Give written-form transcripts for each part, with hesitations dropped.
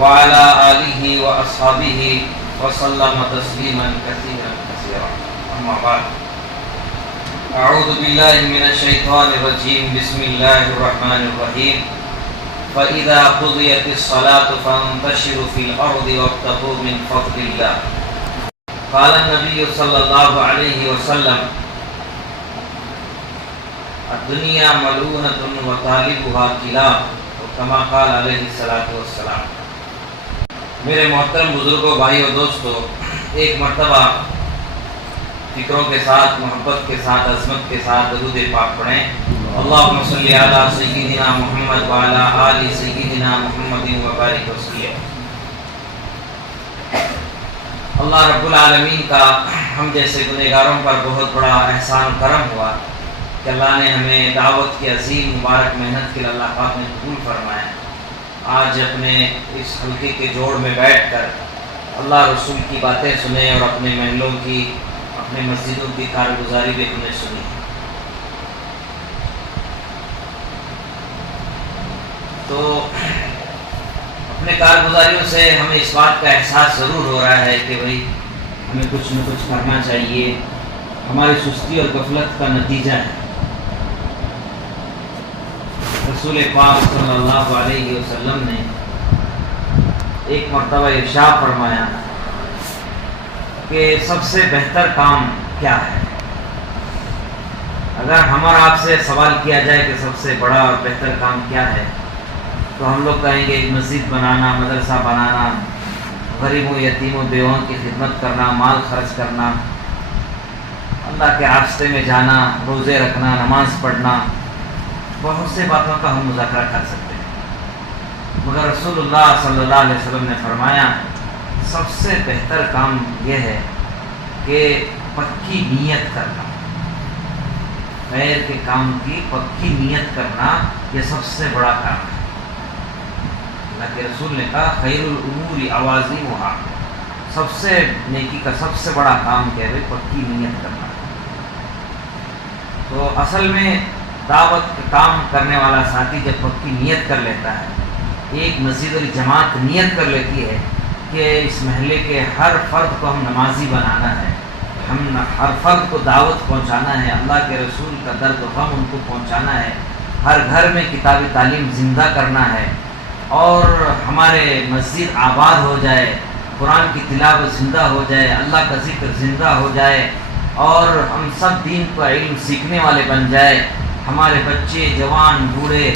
وعلى آله وأصحابه وسلم تسليما كثيرا كثيرا. أما بعد، أعوذ بالله من الشيطان الرجيم. بسم الله الرحمن الرحيم. فإذا قضيت الصلاة فانتشروا في الأرض وابتغوا من فضل الله. قال النبي صلى الله عليه وسلم: الدنيا ملعونة وطالبها كلاب، كما قال علیہ الصلوۃ والسلام. میرے محترم بزرگوں، بھائیوں، دوستوں، ایک مرتبہ فکروں کے ساتھ، محبت کے ساتھ، عظمت کے ساتھ درود پاک پڑھیں. اللہم صلی علی سیدنا محمد وعلی آل سیدنا محمد وبارک وسلم. اللہ رب العالمین کا ہم جیسے گنہگاروں پر بہت بڑا احسان و کرم ہوا کہ اللہ نے ہمیں دعوت کی عظیم مبارک محنت کے لیے اللہ پاک نے قبول فرمایا. آج اپنے اس حلقے کے جوڑ میں بیٹھ کر اللہ رسول کی باتیں سنیں اور اپنے محلوں کی، اپنے مسجدوں کی کارگزاری بھی ہم نے سنی. تو اپنے کارگزاریوں سے ہمیں اس بات کا احساس ضرور ہو رہا ہے کہ بھئی ہمیں کچھ نہ کچھ کرنا چاہیے. ہماری سستی اور غفلت کا نتیجہ ہے. رسول پاک صلی اللہ علیہ وسلم نے ایک مرتبہ ارشاد فرمایا کہ سب سے بہتر کام کیا ہے. اگر ہمارا آپ سے سوال کیا جائے کہ سب سے بڑا اور بہتر کام کیا ہے، تو ہم لوگ کہیں گے ایک مسجد بنانا، مدرسہ بنانا، غریبوں، یتیموں، بیووں کی خدمت کرنا، مال خرچ کرنا، اللہ کے راستے میں جانا، روزے رکھنا، نماز پڑھنا. بہت سے باتوں کا ہم مذاکرہ کر سکتے ہیں، مگر رسول اللہ صلی اللہ علیہ وسلم نے فرمایا سب سے بہتر کام یہ ہے کہ پکی نیت کرنا. خیر کے کام کی پکی نیت کرنا یہ سب سے بڑا کام ہے. اللہ کے رسول نے کہا خیر الامور عوازمها، سب سے نیکی کا سب سے بڑا کام کیا ہے؟ پکی نیت کرنا. تو اصل میں دعوت کا کام کرنے والا ساتھی جب پکی نیت کر لیتا ہے، ایک مسجد اور جماعت نیت کر لیتی ہے کہ اس محلے کے ہر فرد کو ہم نمازی بنانا ہے، ہم ہر فرد کو دعوت پہنچانا ہے، اللہ کے رسول کا درد و غم ان کو پہنچانا ہے، ہر گھر میں کتاب تعلیم زندہ کرنا ہے، اور ہمارے مسجد آباد ہو جائے، قرآن کی تلاوت زندہ ہو جائے، اللہ کا ذکر زندہ ہو جائے، اور ہم سب دین کا علم سیکھنے والے بن جائے. ہمارے بچے، جوان، بوڑھے،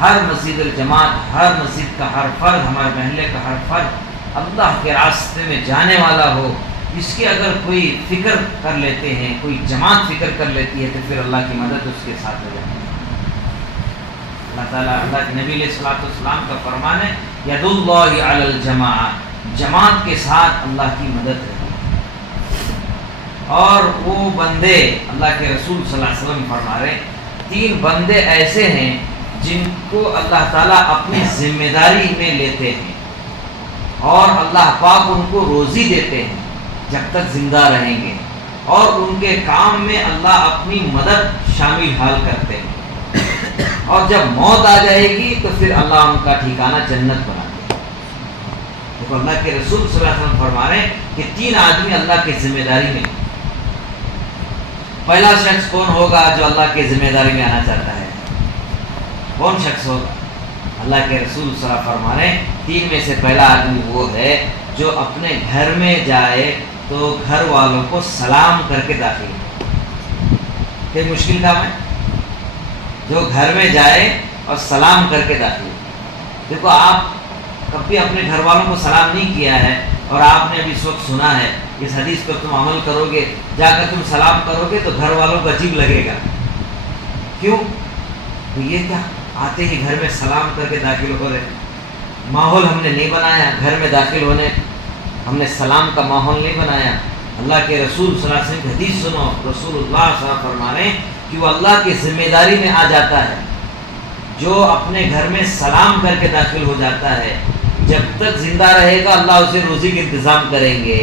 ہر مسجد الجماعت، ہر مسجد کا ہر فرد، ہمارے محلے کا ہر فرد اللہ کے راستے میں جانے والا ہو. اس کی اگر کوئی فکر کر لیتے ہیں، کوئی جماعت فکر کر لیتی ہے، تو پھر اللہ کی مدد اس کے ساتھ ہو جاتی ہے. اللہ تعالیٰ، اللہ کے نبی علیہ الصلوۃ والسلام کا فرمان ہے ید اللہ علی الجماعہ، جماعت کے ساتھ اللہ کی مدد ہے. اور وہ بندے، اللہ کے رسول صلی اللہ علیہ وسلم فرما رہے 3 بندے ایسے ہیں جن کو اللہ تعالیٰ اپنی ذمہ داری میں لیتے ہیں، اور اللہ پاک ان کو روزی دیتے ہیں جب تک زندہ رہیں گے، اور ان کے کام میں اللہ اپنی مدد شامل حال کرتے ہیں، اور جب موت آ جائے گی تو پھر اللہ ان کا ٹھکانہ جنت بنا دے. تو اللہ کے رسول صلی اللہ علیہ وسلم فرما رہے ہیں کہ 3 آدمی اللہ کی ذمہ داری میں. پہلا شخص کون ہوگا جو اللہ کی ذمہ داری میں آنا چاہتا ہے؟ کون شخص ہوگا؟ اللہ کے رسول صلی اللہ علیہ وسلم فرما رہے ہیں 3 میں سے پہلا آدمی وہ ہے جو اپنے گھر میں جائے تو گھر والوں کو سلام کر کے داخل ہو. یہ مشکل کام ہے، جو گھر میں جائے اور سلام کر کے داخل ہو. دیکھو، آپ کبھی اپنے گھر والوں کو سلام نہیں کیا ہے، اور آپ نے ابھی اس وقت سنا ہے، اس حدیث پر تم عمل کرو گے، جا کر تم سلام کرو گے تو گھر والوں کو عجیب لگے گا. کیوں؟ تو یہ کیا آتے ہی گھر میں سلام کر کے داخل ہو رہے؟ ماحول ہم نے نہیں بنایا، گھر میں داخل ہونے ہم نے سلام کا ماحول نہیں بنایا. اللہ کے رسول صلی اللہ علیہ وسلم کی حدیث سنو. رسول اللہ صلی اللہ علیہ وسلم فرما رہے ہیں کہ وہ اللہ کی ذمہ داری میں آ جاتا ہے جو اپنے گھر میں سلام کر کے داخل ہو جاتا ہے. جب تک زندہ رہے گا اللہ اسے روزی کا انتظام کریں گے،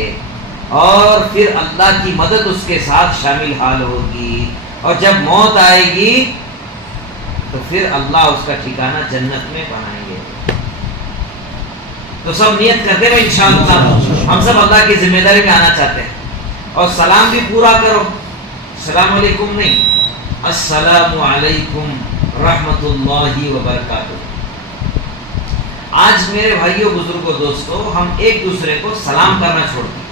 اور پھر اللہ کی مدد اس کے ساتھ شامل حال ہوگی، اور جب موت آئے گی تو پھر اللہ اس کا ٹھکانہ جنت میں بنائیں گے. تو سب نیت کرتے ہیں انشاءاللہ ہم سب اللہ کی ذمہ داری میں آنا چاہتے ہیں. اور سلام بھی پورا کرو, السلام علیکم نہیں, السلام علیکم رحمت اللہ وبرکاتہ. آج میرے بھائیوں بزرگوں دوستوں ہم ایک دوسرے کو سلام کرنا چھوڑ دیں.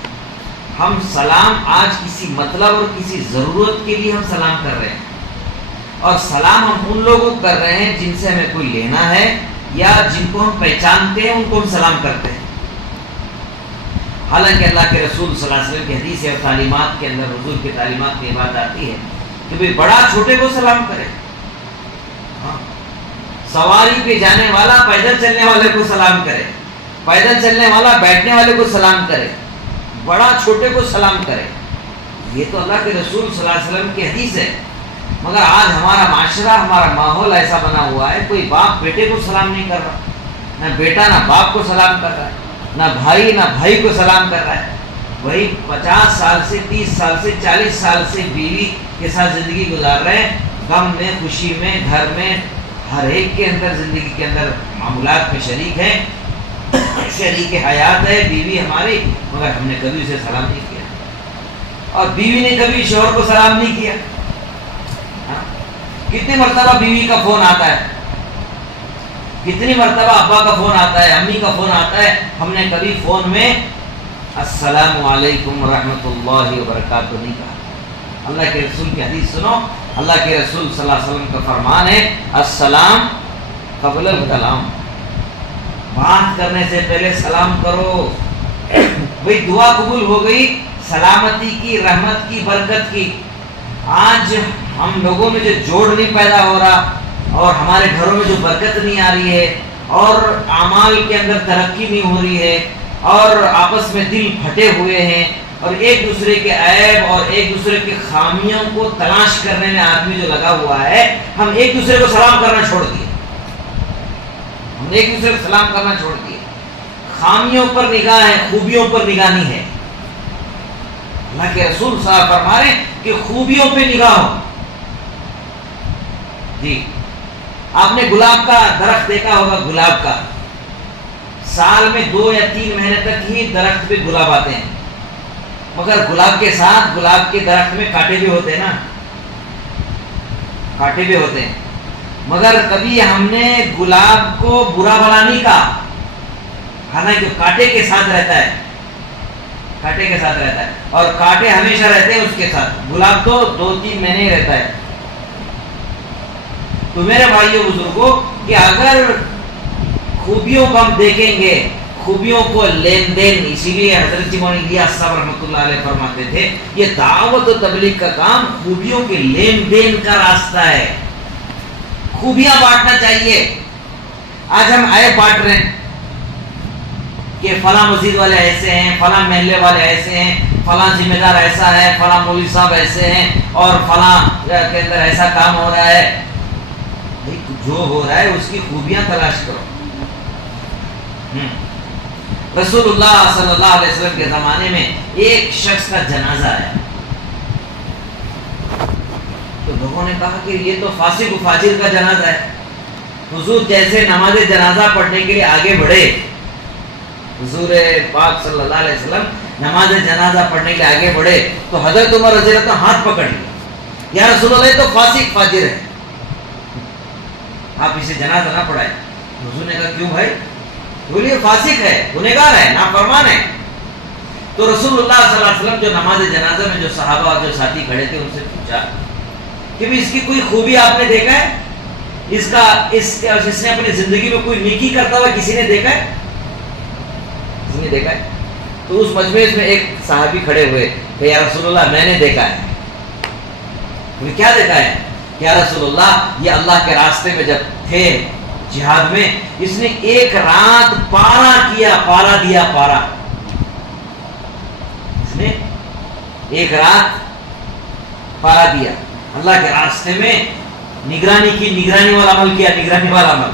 ہم سلام آج کسی مطلب اور کسی ضرورت کے لیے ہم سلام کر رہے ہیں, اور سلام ہم ان لوگوں کو کر رہے ہیں جن سے ہمیں کوئی لینا ہے یا جن کو ہم پہچانتے ہیں, ان کو ہم سلام کرتے ہیں. حالانکہ اللہ کے رسول صلی اللہ علیہ وسلم کی حدیث اور تعلیمات کے اندر حضور کی تعلیمات میں یہ بات آتی ہے کہ بھئی بڑا چھوٹے کو سلام کرے. سواری پہ جانے والا پیدل چلنے والے کو سلام کرے, پیدل چلنے والا بیٹھنے والے کو سلام کرے, بڑا چھوٹے کو سلام کرے. یہ تو اللہ کے رسول صلی اللہ علیہ وسلم کی حدیث ہے. مگر آج ہمارا معاشرہ, ہمارا ماحول ایسا بنا ہوا ہے, کوئی باپ بیٹے کو سلام نہیں کر رہا, نہ بیٹا نہ باپ کو سلام کر رہا ہے, نہ بھائی کو سلام کر رہا ہے. وہی 50 سال سے 30 سال سے 40 سال سے بیوی کے ساتھ زندگی گزار رہے ہیں, غم میں خوشی میں گھر میں ہر ایک کے اندر زندگی کے اندر معاملات میں شریک ہیں, شریک حیات ہے بیوی ہماری, مگر ہم نے کبھی اسے سلام نہیں کیا, اور بیوی نے کبھی شوہر کو سلام نہیں کیا. کتنی مرتبہ بیوی کا فون آتا ہے, کتنی مرتبہ ابا کا فون آتا ہے, امی کا فون آتا ہے, ہم نے کبھی فون میں السلام علیکم ورحمۃ اللہ وبرکاتہ نہیں کہا. اللہ کے رسول کی حدیث سنو, اللہ کے رسول صلی اللہ علیہ وسلم کا فرمان ہے السلام قبل الکلام, بات کرنے سے پہلے سلام کرو. بھئی دعا قبول ہو گئی سلامتی کی, رحمت کی, برکت کی. آج ہم لوگوں میں جو جوڑ نہیں پیدا ہو رہا, اور ہمارے گھروں میں جو برکت نہیں آ رہی ہے, اور اعمال کے اندر ترقی نہیں ہو رہی ہے, اور آپس میں دل پھٹے ہوئے ہیں, اور ایک دوسرے کے عیب اور ایک دوسرے کے خامیوں کو تلاش کرنے میں آدمی جو لگا ہوا ہے, ہم ایک دوسرے کو سلام کرنا چھوڑ دیے. ہم نے ایک دوسرے کو سلام کرنا چھوڑ دیے. خامیوں پر نگاہ ہے, خوبیوں پر نگاہ نہیں ہے. اللہ کے رسول صاحب فرما رہے ہیں کہ خوبیوں پہ نگاہ ہو. جی آپ نے گلاب کا درخت دیکھا ہوگا, گلاب کا سال میں 2 یا 3 مہینے تک ہی درخت پہ گلاب آتے ہیں, مگر گلاب کے ساتھ گلاب کے درخت میں کانٹے بھی ہوتے ہیں نا, کانٹے بھی ہوتے ہیں. مگر کبھی ہم نے گلاب کو برا بھلا نہیں کہا, حالانکہ کانٹے کے ساتھ رہتا ہے, کانٹے کے ساتھ رہتا ہے, اور کانٹے ہمیشہ رہتے ہیں اس کے ساتھ. گلاب تو 2-3 مہینے ہی رہتا ہے. تو میرے بھائیوں بزرگوں کہ اگر خوبیوں کو ہم دیکھیں گے, خوبیوں کو لین دین, اسی لیے حضرت مولانا الیاس صاحب رحمۃ اللہ علیہ فرماتے تھے یہ دعوت و تبلیغ کا کام خوبیوں کے لین دین کا راستہ ہے. خوبیاں بانٹنا چاہیے. آج ہم عیب بانٹ رہے ہیں کہ فلاں مسجد والے ایسے ہیں, فلاں محلے والے ایسے ہیں, فلاں ذمہ دار ایسا ہے, فلاں مولوی صاحب ایسے ہیں, اور فلاں کے اندر ایسا کام ہو رہا ہے. جو ہو رہا ہے اس کی خوبیاں تلاش کرو. رسول اللہ صلی اللہ علیہ وسلم کے زمانے میں ایک شخص کا جنازہ ہے, تو لوگوں نے کہا کہ یہ تو فاسق و فاجر کا جنازہ ہے. حضور جیسے نماز جنازہ پڑھنے کے لیے آگے بڑھے, حضور پاک صلی اللہ علیہ وسلم نماز جنازہ پڑھنے کے لیے آگے بڑھے, تو حضرت عمر رضی اللہ عنہ ہاتھ پکڑ لیا, یا رسول اللہ یہ تو فاسق فاجر ہے, آپ اسے جنازہ نہ پڑھائیں. حضور نے کہا کیوں بھائی؟ بولیے فاسق ہے, گنہگار ہے, نافرمان ہے. تو رسول اللہ صلی اللہ علیہ وسلم جو نماز جنازہ میں جو صحابہ اور جو ساتھی کھڑے تھے ان سے پوچھا کہ اس کی کوئی خوبی آپ نے دیکھا ہے, اس نے اپنی زندگی میں کوئی نیکی کرتا ہوا کسی نے دیکھا ہے؟ کسی نے دیکھا ہے؟ تو اس مجمع میں ایک صحابی کھڑے ہوئے کہ یا رسول اللہ میں نے دیکھا ہے. کیا دیکھا ہے؟ یا رسول اللہ یہ اللہ کے راستے میں جب تھے جہاد میں, اس نے ایک رات پارا کیا, پارا دیا, پارا. اس نے ایک رات پارا دیا, اللہ کے راستے میں نگرانی کی, نگرانی والا عمل کیا, نگرانی والا عمل.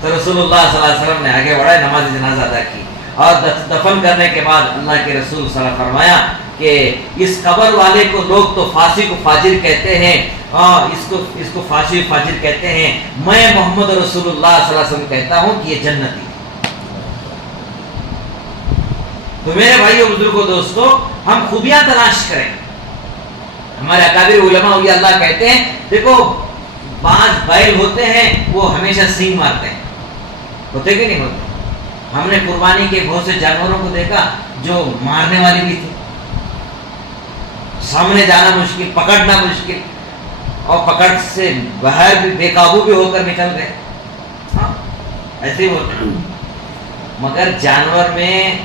تو رسول اللہ صلی اللہ علیہ وسلم نے آگے بڑھا, نماز جنازہ ادا کی, اور دفن کرنے کے بعد اللہ کے رسول صلی اللہ علیہ وسلم فرمایا کہ اس قبر والے کو لوگ تو فاسق و فاجر کہتے ہیں, اس کو فاسق و فاجر کہتے ہیں, میں محمد رسول اللہ صلی اللہ علیہ وسلم کہتا ہوں کہ یہ جنتی. تو میرے بھائیوں بزرگوں دوستوں، ہم خوبیاں تلاش کریں. ہمارے اکابر علماء اولیاء اللہ کہتے ہیں دیکھو بعض بیل ہوتے ہیں وہ ہمیشہ سینگ مارتے ہیں، ہوتے کہ نہیں ہوتے؟ ہم نے قربانی کے بہت سے جانوروں کو دیکھا جو مارنے والی بھی تھی، سامنے جانا مشکل، پکڑنا مشکل، اور پکڑ سے باہر بھی بے قابو بھی ہو کر نکل گئے. ہاں ایسے ہی ہوتا ہے. مگر جانور میں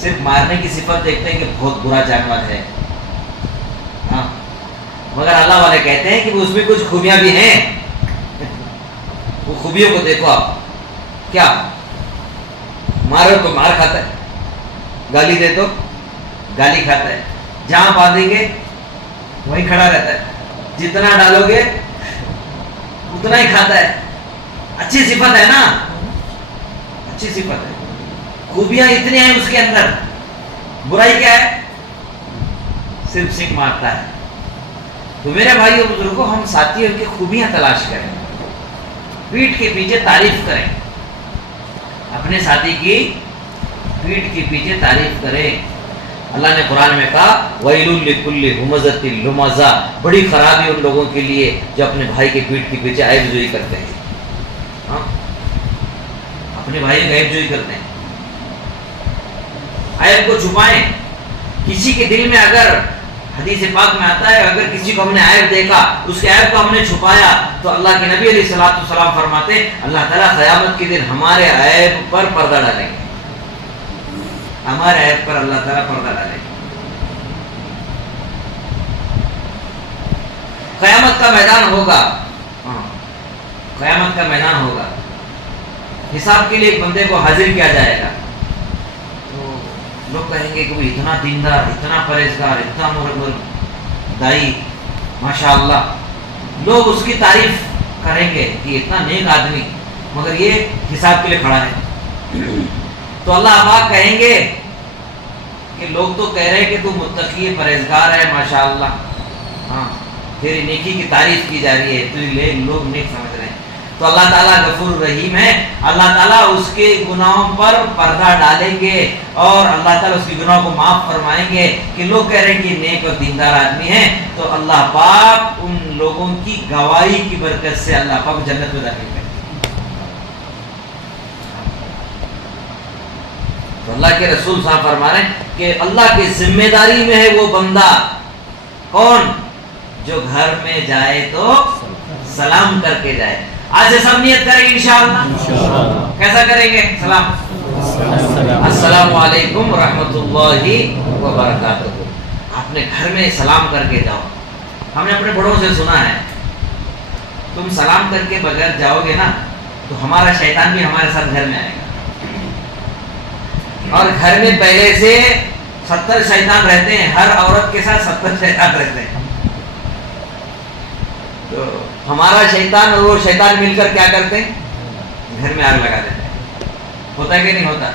صرف مارنے کی صفت دیکھتے ہیں کہ بہت برا جانور ہے. ہاں مگر اللہ والے کہتے ہیں کہ اس میں کچھ خوبیاں بھی ہیں. وہ خوبیوں کو دیکھو آپ. کیا؟ مارو تو مار کھاتا ہے، گالی دے تو گالی کھاتا ہے، جہاں باندھیں گے وہیں کھڑا رہتا ہے، جتنا ڈالو گے اتنا ہی کھاتا ہے. اچھی صفت ہے نا، اچھی صفت ہے. خوبیاں اتنی ہیں اس کے اندر. برائی کیا ہے؟ صرف سنگ مارتا ہے. تو میرے بھائیوں بزرگوں، ہم ساتھیوں کی خوبیاں تلاش کریں، پیٹھ کے پیچھے تعریف کریں. اپنے ساتھی کی پیٹھ کے پیچھے تعریف کریں. اللہ نے قرآن میں کہا وَيْلٌ لِكُلِّ هُمَزَةٍ لُمَزَةٍ، بڑی خرابی ان لوگوں کے لیے جو اپنے بھائی کے پیٹھ کے پیچھے عیب جوئی کرتے ہیں. ہاں اپنے بھائی کا عیب جوئی کرتے ہیں. عیب کو چھپائیں. کسی کے دل میں اگر حدیث پاک میں آتا ہے اگر کسی کو ہم نے عیب دیکھا، اس کے عیب کو ہم نے چھپایا، تو اللہ کے نبی علیہ الصلوۃ والسلام فرماتے ہیں اللہ تعالیٰ قیامت کے دن ہمارے عیب پر پردہ ڈالیں گے. ہمارے عیب پر اللہ تعالیٰ پردہ ڈالیں گے. قیامت کا میدان ہوگا. ہاں قیامت کا میدان ہوگا. حساب کے لیے ایک بندے کو حاضر کیا جائے گا. لوگ کہیں گے کہ وہ اتنا دیندار، اتنا پرہیزگار، اتنا دائی، ماشاءاللہ. لوگ اس کی تعریف کریں گے کہ اتنا نیک آدمی، مگر یہ حساب کے لیے کھڑا ہے. تو اللہ پاک کہیں گے کہ لوگ تو کہہ رہے ہیں کہ تو متقی پرہیزگار ہے ماشاءاللہ، ہاں تیری نیکی کی تعریف کی جا رہی ہے، تو لوگ نیک سمجھ رہے ہیں. تو اللہ تعالیٰ غفور رحیم ہے. اللہ تعالیٰ اس کے گناہوں پر پردہ ڈالیں گے اور اللہ تعالیٰ اس کے گناہوں کو معاف فرمائیں گے. کہ لوگ کہہ رہے ہیں کہ نیک اور دیندار آدمی ہیں، تو اللہ پاک ان لوگوں کی گواہی کی برکت سے اللہ پاک جنت میں داخل کریں گے. تو اللہ کے رسول صاحب فرما رہے ہیں کہ اللہ کی ذمہ داری میں ہے وہ بندہ کون جو گھر میں جائے تو سلام کر کے جائے. آج سے سب نیت کریں گے انشاءاللہ. کیسا کریں گے؟ سلام. السلام علیکم ورحمۃ اللہ وبرکاتہ. اپنے گھر میں سلام کر کے جاؤ. ہم نے اپنے بڑوں سے سنا ہے تم سلام کر کے بغیر جاؤ گے نا تو ہمارا شیطان بھی ہمارے ساتھ گھر میں آئے گا. اور گھر میں پہلے سے 70 شیطان رہتے ہیں. ہر عورت کے ساتھ 70 شیطان رہتے ہیں. تو ہمارا شیطان اور وہ شیطان مل کر کیا کرتے ہیں؟ گھر میں آگ لگا دیتے ہیں. ہوتا ہے کہ نہیں ہوتا؟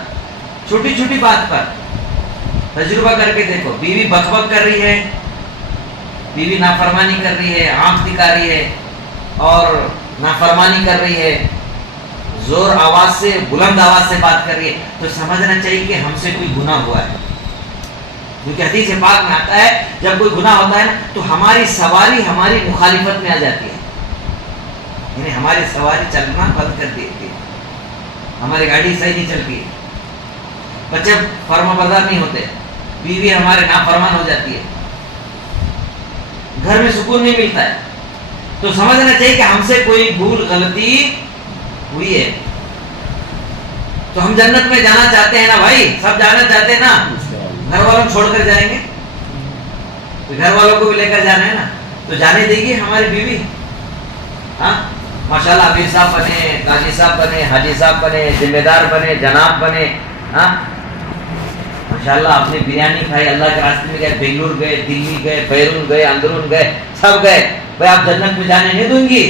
چھوٹی چھوٹی بات پر تجربہ کر کے دیکھو. بیوی بک بک کر رہی ہے، بیوی نافرمانی کر رہی ہے، آنکھ دکھا رہی ہے اور نافرمانی کر رہی ہے، زور آواز سے، بلند آواز سے بات کر رہی ہے، تو سمجھنا چاہیے کہ ہم سے کوئی گناہ ہوا ہے. کیونکہ حدیث پاک میں آتا ہے جب کوئی گناہ ہوتا ہے نا تو ہماری سواری ہماری مخالفت میں آ جاتی ہے. یعنی ہماری سواری چلنا بند کر دیتی ہے، ہماری گاڑی صحیح نہیں چلتی ہے، بچے فرما بردار نہیں ہوتے، بیوی ہمارے نافرمان ہو جاتی ہے، گھر میں سکون نہیں ملتا ہے. تو سمجھنا چاہیے کہ ہم سے کوئی بھول غلطی ہوئی ہے. تو ہم جنت میں جانا چاہتے ہیں نا بھائی، سب جانا چاہتے ہیں نا. گھر والوں چھوڑ کر جائیں گے تو گھر والوں کو بھی لے کر جانا ہے نا، تو جانے دے گی ہماری بیوی. ہاں ماشاءاللہ امیر صاحب بنے، قاضی صاحب بنے، حاجی صاحب بنے، ذمہ دار بنے، جناب بنے. ہاں ماشاءاللہ آپ نے بریانی کھائی، اللہ کے راستے میں گئے، بنگلور گئے، دلی گئے، بیرون گئے، اندرون گئے، سب گئے. بھائی آپ جنت میں جانے نہیں دوں گی.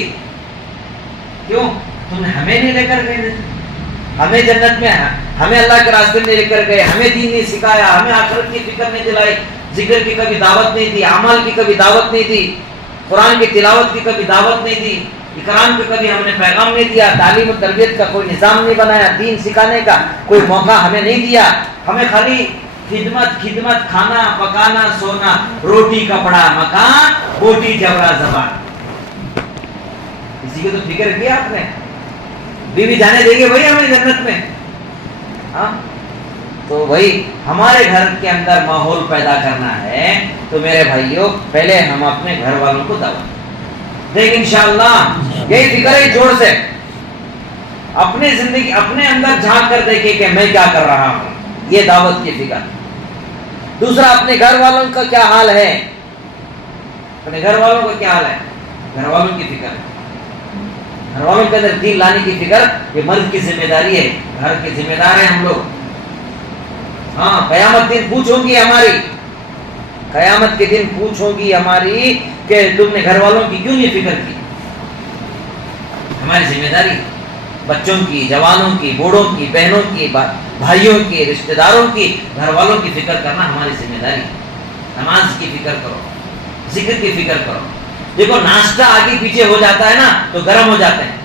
کیوں؟ تم نے ہمیں نہیں لے کر گئے. ہمیں جنت میں، ہمیں اللہ کے راستے میں لے کر گئے، ہمیں دین نہیں سکھایا، ہمیں آخرت کی فکر نہیں دلائی، ذکر کی کبھی دعوت نہیں دی، اعمال کی کبھی دعوت نہیں دی، قرآن کی تلاوت کی کبھی دعوت نہیں دی، اکرام کی کبھی ہم نے پیغام نہیں دیا، تعلیم و تربیت کا کوئی نظام نہیں بنایا، دین سکھانے کا کوئی موقع ہمیں نہیں دیا. ہمیں خالی خدمت خدمت، کھانا پکانا سونا، روٹی کپڑا مکان، بوٹی جبرا زبان. اسی کی تو فکر کیا آپ نے؟ بیوی جانے دے گے بھائی ہمیں جنت میں؟ ہاں تو وہی ہمارے گھر کے اندر ماحول پیدا کرنا ہے. تو میرے بھائیوں پہلے ہم اپنے گھر والوں کو دعوت دیں گے انشاءاللہ. یہی فکر ہے جوڑ سے اپنی زندگی اپنے اندر جھانک کر دیکھیں کہ میں کیا کر رہا ہوں. یہ دعوت کی فکر. دوسرا اپنے گھر والوں کا کیا حال ہے، اپنے گھر والوں کا کیا حال ہے، گھر والوں کی فکر. گھر والوں کے اندر دین لانے کی فکر. یہ مرد کی ذمہ داری ہے، گھر کے ذمہ دار ہیں ہم لوگ. ہاں قیامت دن پوچھوں گی ہماری، قیامت کے دن پوچھوں گی ہماری کہ تم نے گھر والوں کی کیوں نہیں فکر کی. ہماری ذمہ داری بچوں کی، جوانوں کی، بوڑھوں کی، بہنوں کی، بھائیوں کی، رشتہ داروں کی، گھر والوں کی فکر کرنا ہماری ذمہ داری. نماز کی فکر کرو، ذکر کی فکر کرو. دیکھو ناشتہ آگے پیچھے ہو جاتا ہے نا تو گرم ہو جاتے ہیں.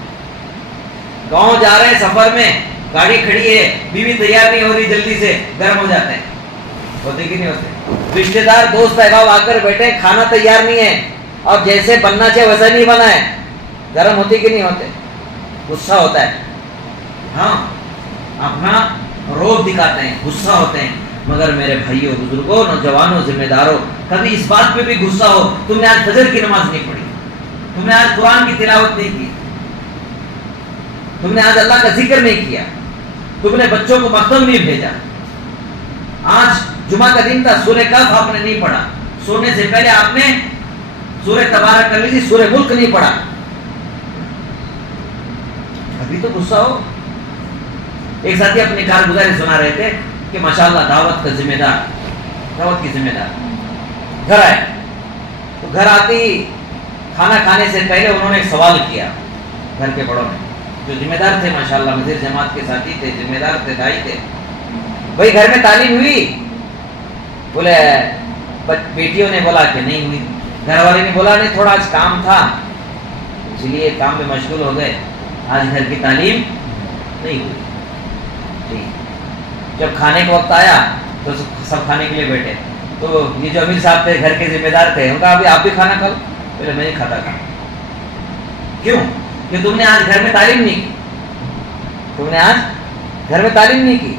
گاؤں جا رہے ہیں سفر میں، گاڑی کھڑی ہے، بیوی تیار نہیں ہو رہی جلدی سے، گرم ہو جاتے ہیں. ہوتے کہ نہیں ہوتے؟ رشتہ دار دوست احباب آ کر بیٹھے، کھانا تیار نہیں ہے اور جیسے بننا چاہیے ویسا نہیں بنا ہے، گرم ہوتے کہ نہیں ہوتے؟ غصہ ہوتا ہے. ہاں اپنا روب دکھاتے ہیں، غصہ ہوتے ہیں. مگر میرے بھائیوں، بزرگوں، نوجوانوں، ذمہ داروں، کبھی اس بات پہ بھی غصہ ہو تم نے آج فجر کی نماز نہیں پڑھی، تم نے آج قرآن کی تلاوت نہیں کی، تم نے آج اللہ کا ذکر نہیں کیا، تم نے بچوں کو مکتب نہیں بھیجا، آج جمعہ کا دن تھا، سورہ کہف آپ نے نہیں پڑھا، سونے سے پہلے آپ نے سورہ تبارک کر لیجیے، سورہ ملک نہیں پڑھا، ابھی تو غصہ ہو. ایک ساتھی اپنی کارگزاری سنا رہے تھے کہ ماشاءاللہ دعوت کا ذمہ دار، دعوت کی ذمہ دار گھر آئے تو گھر آتے ہی کھانا کھانے سے پہلے انہوں نے ایک سوال کیا. گھر کے بڑوں نے جو ذمہ دار تھے، ماشاءاللہ مدیر جماعت کے ساتھی تھے، ذمہ دار تھے، دائی تھے. بھائی گھر میں تعلیم ہوئی؟ بولے بیٹیوں نے بولا کہ نہیں ہوئی. گھر والے نے بولا نہیں، تھوڑا آج کام تھا اس لیے کام میں مشغول ہو گئے، آج گھر کی تعلیم نہیں ہوئی. جب کھانے کا وقت آیا تو سب کھانے کے لیے بیٹھے تو یہ جو امیر صاحب تھے، گھر کے ذمہ دار تھے، ان کا ابھی آپ بھی کھانا کھاؤ. پہلے میں نہیں کھاتا تھا. کیوں؟ کہ تم نے آج گھر میں تعلیم نہیں کی، تم نے آج گھر میں تعلیم نہیں کی.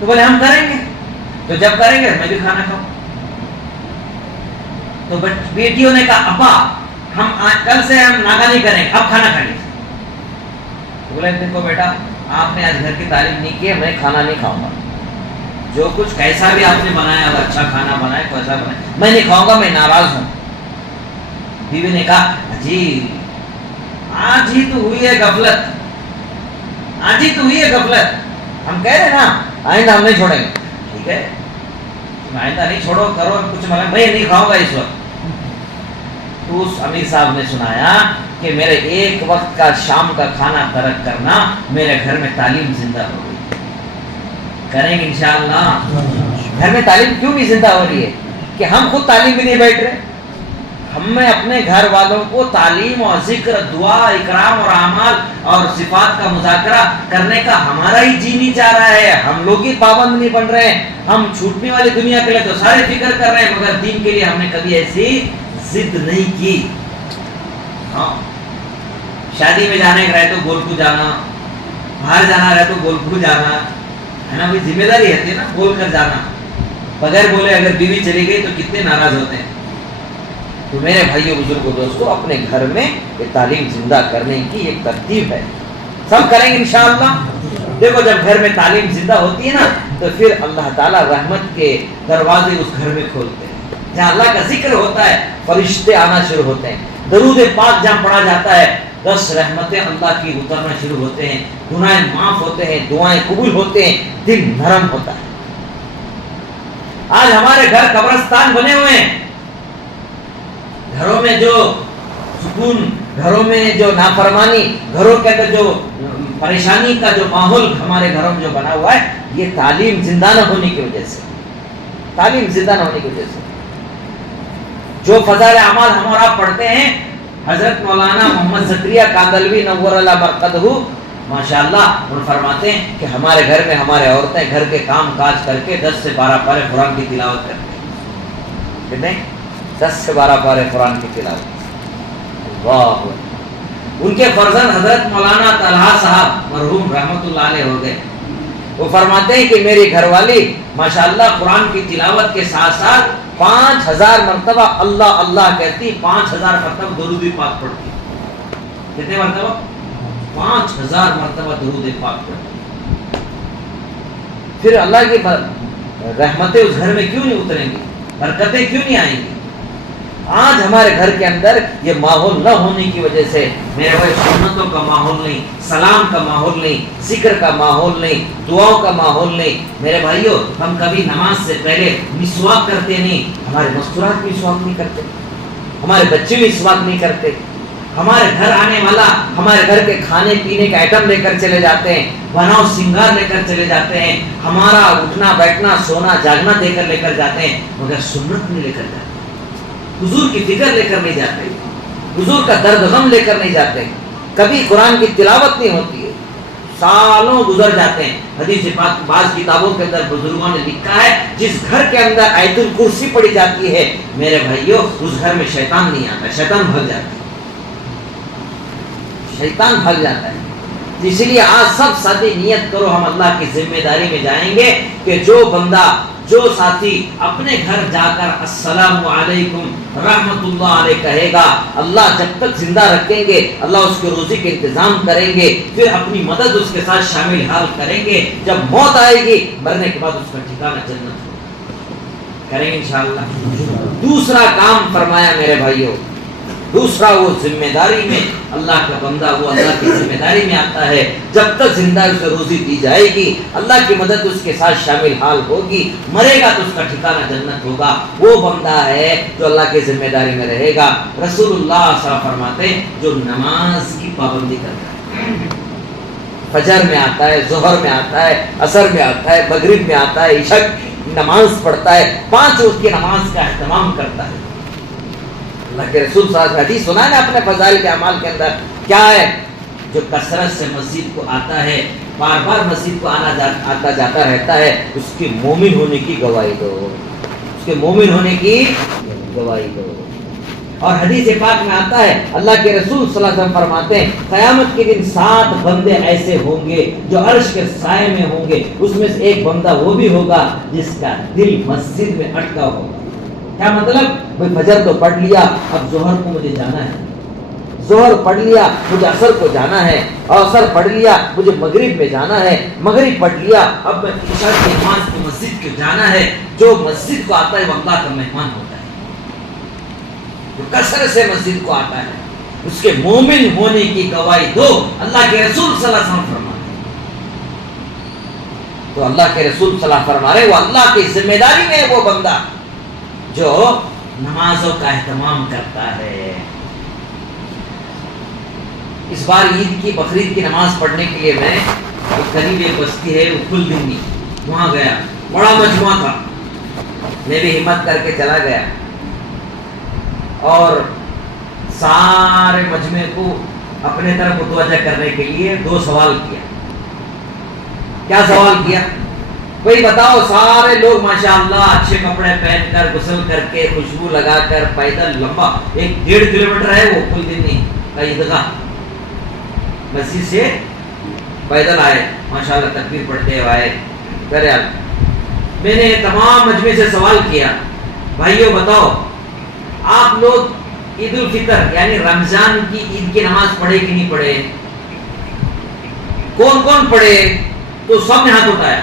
تو بولے ہم کریں گے، تو جب کریں گے میں بھی کھانا کھاؤں. تو بیٹیوں نے کہا ابا ہم کل سے ہم ناغا نہیں کریں گے، اب کھانا کھا لیجیے. بولے دیکھو بیٹا، آپ نے آج گھر کی تعلیم نہیں کی ہے، میں کھانا نہیں کھاؤں گا. جو کچھ کیسا بھی آپ نے بنایا، اچھا کھانا بنایا، کیسا بنایا، میں نہیں کھاؤں گا، میں ناراض ہوں. بیوی نے کہا جی آج ہی تو ہوئی ہے غفلت، آج ہی تو ہوئی ہے غفلت، ہم کہہ رہے نا آئندہ ہم نہیں چھوڑیں گے. ٹھیک ہے تم آئندہ نہیں چھوڑو، کرو کچھ، مطلب میں نہیں کھاؤں گا اس وقت. تو اس امیر صاحب نے سنایا کہ میرے ایک وقت کا شام کا کھانا ترک کرنا، میرے گھر میں تعلیم زندہ ہو گئی. کریں گے انشاءاللہ. گھر میں تعلیم کیوں نہیں زندہ ہو رہی ہے؟ کہ ہم خود تعلیم بھی نہیں بیٹھ رہے. ہمیں اپنے گھر والوں کو تعلیم اور ذکر، دعا، اکرام اور اعمال اور صفات کا مذاکرہ کرنے کا ہمارا ہی جی نہیں چاہ رہا ہے. ہم لوگ ہی پابند نہیں بن رہے ہیں. ہم چھوٹنے والی دنیا کے لیے تو سارے فکر کر رہے ہیں، مگر دین کے لیے ہم نے کبھی ایسی ضد نہیں کی. ہاں شادی میں جانے رہے تو گولپور جانا، باہر جانا رہے تو گولپور جانا ہے نا. بھائی ذمہ داری رہتی ہے نا، بول کر جانا. بغیر بولے اگر بیوی چلی گئی تو کتنے ناراض ہوتے ہیں. تو میرے بھائیوں، بزرگوں، دوستوں، اپنے گھر میں یہ تعلیم زندہ کرنے کی ایک ترتیب ہے. سب کریں گے انشاءاللہ. دیکھو جب گھر میں تعلیم زندہ ہوتی ہے نا تو پھر اللہ تعالیٰ رحمت کے دروازے اس گھر میں کھولتے ہیں. جہاں اللہ کا ذکر ہوتا ہے فرشتے آنا شروع ہوتے ہیں. درود پاک جہاں پڑھا جاتا ہے 10 رحمتیں اللہ کی اترنا شروع ہوتے ہیں. گناہ معاف ہوتے ہیں، دعائیں قبول ہوتے ہیں، دل نرم ہوتا ہے. آج ہمارے گھر قبرستان بنے ہوئے ہیں. گھروں میں جو سکون، گھروں میں جو نافرمانی، گھروں کے اندر جو پریشانی کا جو ماحول ہمارے گھروں میں جو بنا ہوا ہے، یہ تعلیم زندہ نہ ہونے کی وجہ سے، تعلیم زندہ نہ ہونے کی وجہ سے. جو فضائل اعمال ہم اور آپ پڑھتے ہیں، حضرت مولانا محمد زکریا کاندلوی نور اللہ مرقدہ ماشاءاللہ اور فرماتے ہیں کہ ہمارے گھر میں ہمارے عورتیں گھر کے کام کاج کر کے 10 سے 12 پارے قرآن کی تلاوت کرتے ہیں. کتنے؟ 10 سے 12 پارے قرآن کی تلاوت. اللہ. ان کے فرزند حضرت مولانا طلحہ صاحب مرحوم رحمۃ اللہ علیہ ہو گئے. وہ فرماتے ہیں کہ میری گھر والی ماشاءاللہ قرآن کی تلاوت کے ساتھ ساتھ 5000 مرتبہ اللہ اللہ کہتی، 5000 مرتبہ درود پاک پڑھتی. کتنے مرتبہ؟ 5000 مرتبہ درود پاک پڑھتی. پھر اللہ کی رحمتیں اس گھر میں کیوں نہیں اتریں گی؟ برکتیں کیوں نہیں آئیں گی؟ آج ہمارے گھر کے اندر یہ ماحول نہ ہونے کی وجہ سے میرے بھائی سنتوں کا ماحول نہیں، سلام کا ماحول نہیں، ذکر کا ماحول نہیں، دعاؤں کا ماحول نہیں. میرے بھائیوں، ہم کبھی نماز سے پہلے مسواک کرتے نہیں. ہمارے مستورات مسواک نہیں کرتے، ہمارے بچے مسواک نہیں کرتے. ہمارے گھر آنے والا ہمارے گھر کے کھانے پینے کے آئٹم لے کر چلے جاتے ہیں، بناؤ سنگار لے کر چلے جاتے ہیں، ہمارا اٹھنا بیٹھنا سونا جاگنا دے کر لے کر جاتے ہیں، مگر سنت نہیں لے کر جاتے. حضور کی فکر لے کر نہیں جاتے، حضور کا درد غم لے کر نہیں جاتے. کبھی قرآن کی تلاوت نہیں ہوتی ہے، سالوں گزر جاتے ہیں. حدیث پاک بعض کتابوں کے اندر بزرگوں نے لکھا ہے جس گھر کے اندر آیت الکرسی پڑھی جاتی ہے میرے بھائیوں اس گھر میں شیطان نہیں آتا، شیطان بھگ جاتا ہے، شیطان بھگ جاتا ہے. اسی لیے آج سب ساتھی نیت کرو ہم اللہ کی ذمہ داری میں جائیں گے کہ جو بندہ جو ساتھی اپنے گھر جا کر السلام علیکم رحمت اللہ علیہ کہے گا، اللہ جب تک زندہ رکھیں گے اللہ اس کے روزی کے انتظام کریں گے، پھر اپنی مدد اس کے ساتھ شامل حال کریں گے. جب موت آئے گی مرنے کے بعد اس کا ٹھکانہ جنت ہوگا. کریں گے انشاءاللہ. دوسرا کام فرمایا میرے بھائیوں، دوسرا وہ ذمہ داری میں اللہ کا بندہ وہ اللہ کی ذمہ داری میں آتا ہے جب تک زندہ اسے روزی دی جائے گی اللہ کی مدد اس کے ساتھ شامل حال ہوگی، مرے گا تو اس کا ٹھکانہ جنت ہوگا. وہ بندہ ہے جو اللہ کی ذمہ داری میں رہے گا. رسول اللہ صلی اللہ علیہ وسلم فرماتے ہیں جو نماز کی پابندی کرتا ہے، فجر میں آتا ہے، ظہر میں آتا ہے، عصر میں آتا ہے، مغرب میں آتا ہے، عشاء نماز پڑھتا ہے، 5 وقت کی نماز کا اہتمام کرتا ہے. اللہ کے رسول صلی اللہ علیہ وسلم حدیث سنا ہے نا اپنے فضائل کے اعمال کے اندر کیا ہے؟ جو کثرت سے مسجد کو آتا ہے، بار بار مسجد کو آتا جاتا رہتا ہے، اس کے مومن ہونے کی گواہی دو، اس کے مومن ہونے کی گواہی دو. اور حدیث پاک میں آتا ہے اللہ کے رسول صلی اللہ علیہ وسلم فرماتے ہیں قیامت کے دن 7 بندے ایسے ہوں گے جو عرش کے سائے میں ہوں گے، اس میں سے ایک بندہ وہ بھی ہوگا جس کا دل مسجد میں اٹکا ہوگا. کیا مطلب؟ بھائی فجر تو پڑھ لیا، اب ظہر کو مجھے جانا ہے، ظہر پڑھ لیا مجھے عصر کو جانا ہے، اور عصر پڑھ لیا مجھے مغرب میں جانا ہے، مغرب پڑھ لیا اب میں عشاء کی نماز کو مسجد کو جانا ہے. جو مسجد کو آتا ہے وہ اللہ کا مہمان ہوتا ہے، جو کثرت سے مسجد کو آتا ہے اس کے مومن ہونے کی گواہی دو. اللہ کے رسول صلی اللہ علیہ وسلم فرماتے ہیں. تو اللہ کے رسول صلی اللہ علیہ وسلم فرما رہے وہ اللہ کی ذمہ داری میں ہے وہ بندہ جو نمازوں کا اہتمام کرتا ہے. اس بار عید کی بقرعید کی نماز پڑھنے کے لیے میں قریب ایک بستی ہے اکل دنگی، وہاں گیا، بڑا مجموعہ تھا، میں بھی ہمت کر کے چلا گیا اور سارے مجمع کو اپنے طرف متوجہ کرنے کے لیے 2 سوال کیا. کیا سوال کیا؟ بھئی بتاؤ سارے لوگ ماشاءاللہ اچھے کپڑے پہن کر غسل کر کے خوشبو لگا کر پیدل لمبا 1.5 کلومیٹر ہے وہ کل دن کا عیدگاہ، مسجد سے پیدل آئے ماشاءاللہ تکبیر پڑھتے ہوئے آئے. کرے میں نے تمام مجمع سے سوال کیا بھائیو بتاؤ آپ لوگ عید الفطر یعنی رمضان کی عید کی نماز پڑھے کہ نہیں پڑھے؟ کون کون پڑھے؟ تو سب نے ہاتھ اٹھایا.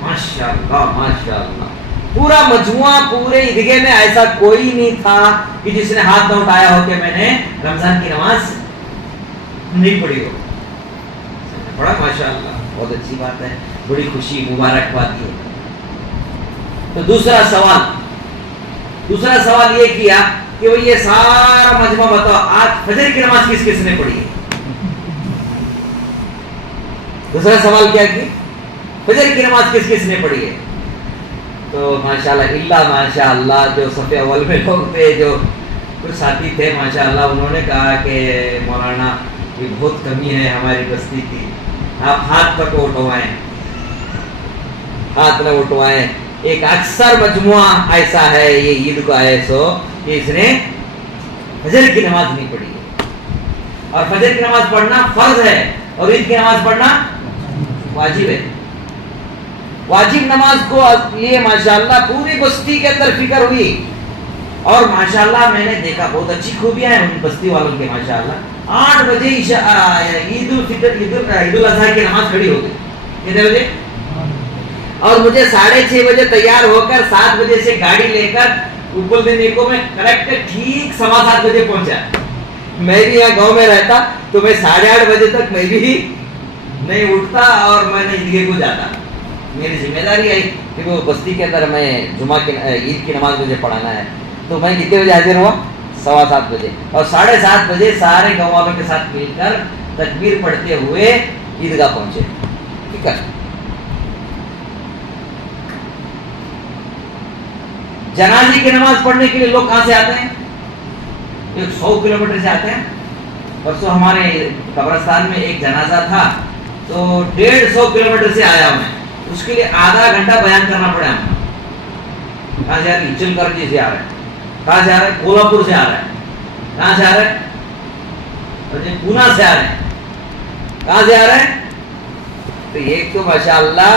ماشاءاللہ ماشاءاللہ پورا مجموعہ پورے عیدگاہ میں ایسا کوئی نہیں تھا کہ جس نے ہاتھ نہ اٹھایا ہو کہ میں نے رمضان کی نماز نہیں پڑھی ہو. بڑا ماشاءاللہ بہت اچھی بات ہے، بڑی خوشی مبارکباد ہے. تو دوسرا سوال یہ کیا کہ وہ یہ سارا مجمع بتاؤ آج فجر کی نماز کس کس نے پڑھی ہے؟ دوسرا سوال کیا کہ فجر کی نماز کس کس نے پڑھی ہے؟ تو ماشاءاللہ جو صف اول میں لوگ تھے، جو کچھ ساتھی تھے ماشاءاللہ انہوں نے کہا کہ مولانا یہ بہت کمی ہے ہماری بستی کی. آپ ہاتھ پر اٹھوائیں, ہاتھ نہ اٹھوائیں. ایک اکثر مجموعہ ایسا ہے یہ عید کو آئے سو کہ اس نے فجر کی نماز نہیں پڑھی ہے, اور فجر کی نماز پڑھنا فرض ہے اور عید کی نماز پڑھنا واجب ہے. واجب نماز کو لیے ماشاءاللہ پوری بستی کے اندر فکر ہوئی, اور ماشاءاللہ میں نے دیکھا بہت اچھی خوبیاں ہیں ان بستی والوں کے. ماشاءاللہ 8 بجے عید الفطر عید الاضحیٰ کی نماز کھڑی ہو گئی. کتنے بجے؟ اور مجھے 6:30 بجے تیار ہو کر 7 بجے سے گاڑی لے کر اوپر دن ایکو میں کریکٹ ٹھیک 7:15 بجے پہنچا. میں بھی یہاں گاؤں میں رہتا تو میں 8:30 بجے تک میں بھی نہیں اٹھتا اور میں نے عیدگاہ کو جاتا. میری ذمہ داری ہے کہ وہ بستی کے اندر میں جمعہ کی عید کی نماز مجھے پڑھانا ہے. تو میں کتنے بجے حاضر ہوا؟ 7:15 بجے, اور 7:30 بجے سارے گاؤں والوں کے ساتھ مل کر تکبیر پڑھتے ہوئے عیدگاہ پہنچے. ٹھیک ہے. جنازے کی نماز پڑھنے کے لیے لوگ کہاں سے آتے ہیں؟ 100 کلومیٹر سے آتے ہیں. پرسوں ہمارے قبرستان میں ایک جنازہ تھا تو 150 کلومیٹر سے آیا میں. اس کے لیے آدھا گھنٹہ بیان کرنا پڑا ہمیں. کہاں سے آ رہے ہیں؟ چل کر جی سے آ رہے ہیں. کہاں سے آ رہے ہیں؟ کولہاپور سے آ رہے ہیں. کہاں سے آ رہے ہیں؟ پونا سے آ رہے ہیں. کہاں سے آ رہے ہیں؟ تو یہ تو ماشاءاللہ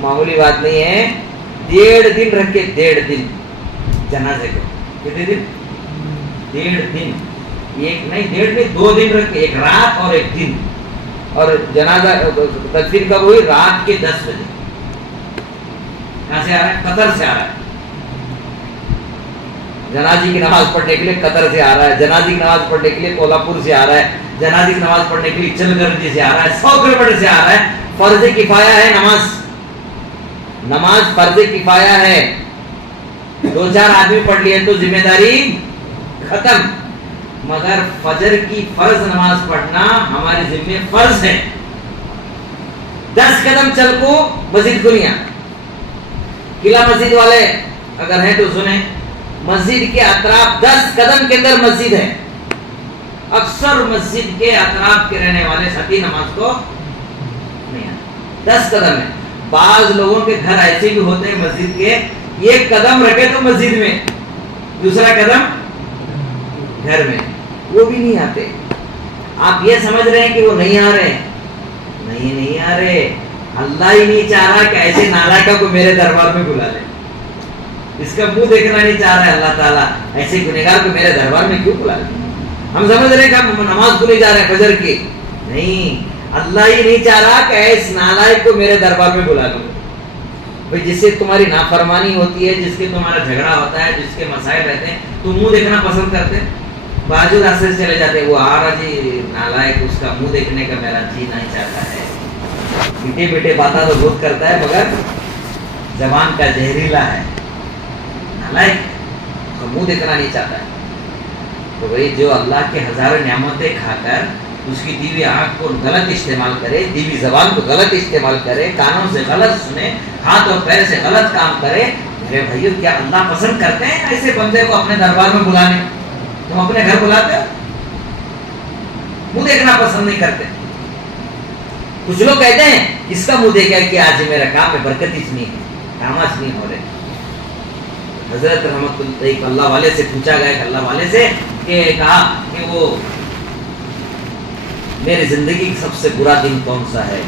معمولی بات نہیں ہے. 1.5 دن رکھ کے 1.5 دن جنازے کو. کتنے دن؟ 1.5 دن. ایک نہیں 1.5 نہیں 2 دن رکھ کے, ایک رات اور ایک دن. اور جنازہ تدفین کب ہوئی؟ رات کے 10 بجے. کہاں سے آ رہا ہے؟ قطر سے آ رہا ہے. جنازی کی نماز پڑھنے کے لیے قطر سے آ رہا ہے. جنازی کی نماز پڑھنے کے لیے کولہاپور سے آ رہا ہے. جنازی کی نماز پڑھنے کے لیے چل گرجی سے آ رہا ہے. 100 کلومیٹر سے آ رہا ہے. فرض کفایہ ہے نماز. نماز فرض کفایہ ہے. 2-4 آدمی پڑھ لیے تو ذمہ داری ختم. مگر فجر کی فرض نماز پڑھنا ہمارے ذمہ فرض ہے. 10 قدم چل کو مسجد دنیا. قلعہ مسجد والے اگر ہیں تو سنیں, مسجد کے اطراف 10 قدم کے اندر مسجد ہے. اکثر مسجد کے اطراف کے رہنے والے ساتھی نماز کو نہیں آتے. 10 قدم ہے. بعض لوگوں کے گھر ایسے بھی ہوتے ہیں مسجد کے, 1 قدم رکھے تو مسجد میں, دوسرا قدم گھر میں, وہ بھی نہیں آتے. آپ یہ سمجھ رہے ہیں کہ وہ نہیں آ رہے. نہیں آ رہے. اللہ ہی نہیں چاہ رہا کہ ایسے نالائکہ کو میرے دربار میں بلا لے. اس کا منہ دیکھنا نہیں چاہ رہا ہے اللہ تعالیٰ, ایسے گنہگار کو میرے دربار میں کیوں بلا لے. ہم سمجھ رہے ہیں کہ ہم نماز کو نہیں جا رہے ہیں فجر کی. نہیں, اللہ ہی نہیں چاہ رہا کہ ایسے نالائک کو میرے دربار میں بلا لوں. بھئی جس سے تمہاری نافرمانی ہوتی ہے, جس کے تمہارا جھگڑا ہوتا ہے, جس کے مسائل رہتے ہیں, تم منہ دیکھنا پسند کرتے ہیں. باجو راستے سے چلے جاتے, وہ آ رہا جی نالائک, اس کا منہ دیکھنے کا میرا جی نہیں چاہتا ہے. بیٹے بیٹے باتیں تو بہت کرتا ہے مگر زبان کا زہریلا ہے. نالائک اس کا منہ دیکھنا نہیں چاہتا ہے. تو بھئی جو اللہ کے ہزاروں نعمتیں کھا کر اس کی دیوی آنکھ کو غلط استعمال کرے, دیوی زبان کو غلط استعمال کرے, کانوں سے غلط سنے, ہاتھ اور پیر سے غلط کام کرے, میرے بھائیو کیا اللہ پسند کرتے ہیں ایسے بندے کو اپنے دربار میں بلانے؟ تم اپنے گھر بلاتے ہو, منہ دیکھنا پسند نہیں کرتے. کچھ لوگ کہتے ہیں اس کا منہ دیکھا کہ آج میرا کام میں برکت اس نہیں ہے, کامات نہیں ہو رہے. حضرت رحمت اللہ والے سے پوچھا گیا کہ اللہ والے سے کہ کہا کہ وہ میری زندگی کا سب سے برا دن کون سا ہے؟